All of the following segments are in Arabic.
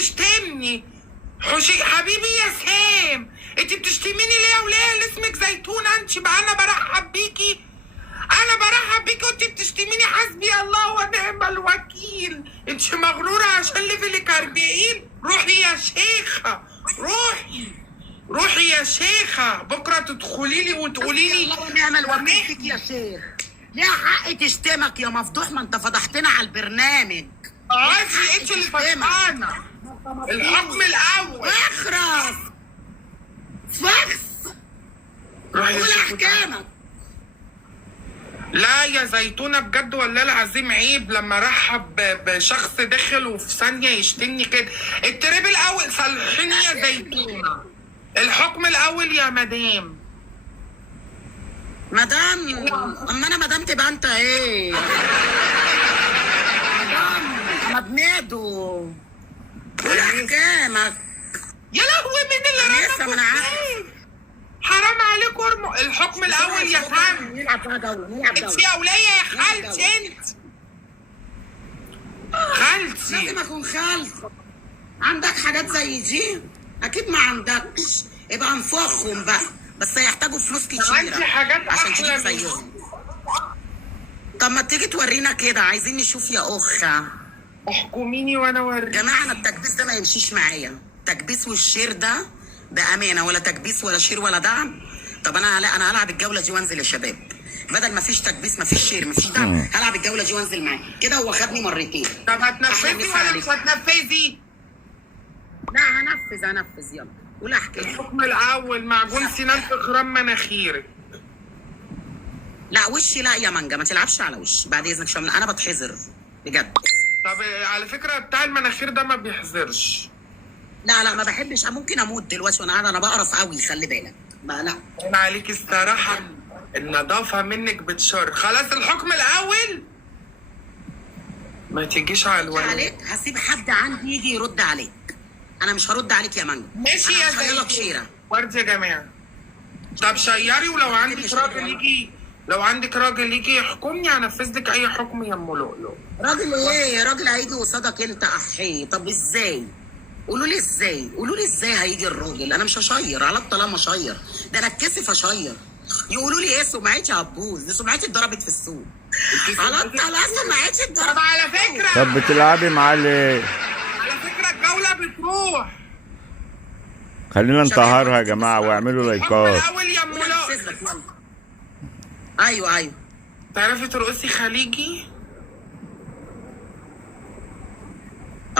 بتشتمني. حشي حبيبي يا سام، انت بتشتميني ليه يا وليه اللي اسمك زيتونه؟ انت بقى انا برحب بيكي، انا برحب بيكي وانت بتشتميني. حسبي الله ونعم الوكيل. انت مغروره عشان ليفلك 40. روحي يا شيخه، روحي يا شيخه، بكره تدخلي لي وتقولي لي الله ونعم الوكيل فيك يا شيخ. ليها حق تشتمك يا مفضوح، ما انت فضحتنا على البرنامج. عادي، انت اللي فضحانه. الحكم الاول. اخرس فخس، روحي يا قول شيخة. احكامك. لا يا زيتونة بجد والله العظيم عيب لما رحب بشخص دخل وفي ثانية يشتمني كده. التريب الأول صلحيني يا زيتونة. الحكم الأول يا مدام. مدام؟ اما انا مدام تبقى انت ايه؟ مدام انا بنادو، قول احكامك. يا لهوي مين اللي لسه ما انا عارف. حرام عليك ورمو. الحكم الأول يا فندم. نلعب بقى جولة، نلعب انت جولة. يا ولية يا خالتي انت. خالتي. لازم اكون خالتك. عندك حاجات زي دي؟ اكيد ما عندكش، يبقى انفخهم بقى، بس هيحتاجوا فلوس كتيرة عندي حاجات عشان أحلى تجيب من- زيهم. طب ما تيجي تورينا كده، عايزين نشوف يا اخة. احكميني وانا يا اوريك. جماعة انا التكبيس ده ما يمشيش معايا، التكبيس والشير ده بأمانة، ولا تكبيس ولا شير ولا دعم. طب انا هلعب الجولة دي وانزل يا شباب، بدل ما فيش تكبيس ما فيش شير ما فيش دعم، هلعب الجولة دي وانزل معاه كده. هو خدني مرتين. طب هتنفذي ولا مش هتنفذي؟ لا هنفذ يلا، قول احكي. الحكم الأول معجون سنان في خرام مناخيرك. لا وشي لا يا مانجا، ما تلعبش على وشي بعد اذنك، شامل انا بتحذر بجد. طب على فكرة بتاع المناخير ده ما بيحذرش. لا ما بحبش، ممكن اموت دلوقتي وانا قاعده، انا بقرف قوي خلي بالك. ما لا انا عليك الصراحة النظافة منك بتشر. خلاص الحكم الأول ما تجيش على الولد. عليك، هسيب حد عندي يجي يرد عليك، انا مش هرد عليك يا مانجا. ماشي أنا يا مش هشيلك زيتون. شيره. ورد يا جماعة. طب شيري، ولو عندك راجل يجي، لو عندك راجل يجي يحكمني هنفذ لك أي حكم يا أم لؤلؤ. راجل ايه؟ راجل هيجي قصادك انت احي؟ طب ازاي؟ قولوا لي ازاي هيجي الراجل؟ انا مش هشير على الطلاق، اشير ده انا اتكسف اشير. يقولوا لي ايه؟ سمعتي هتبوظ، دي سمعتي اتضربت في السوق. على الطلاق سمعتي طب اتضربت. على فكرة، طب بتلعبي معاه ليه؟ على فكرة الجولة بتروح. خلينا نطهرها يا جماعه واعملوا الحكم لايكات. الأول يا أم لؤلؤ. نفذ لك يلا. ايوه تعرفي ترقصي خليجي؟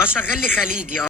شغل لي خليجي.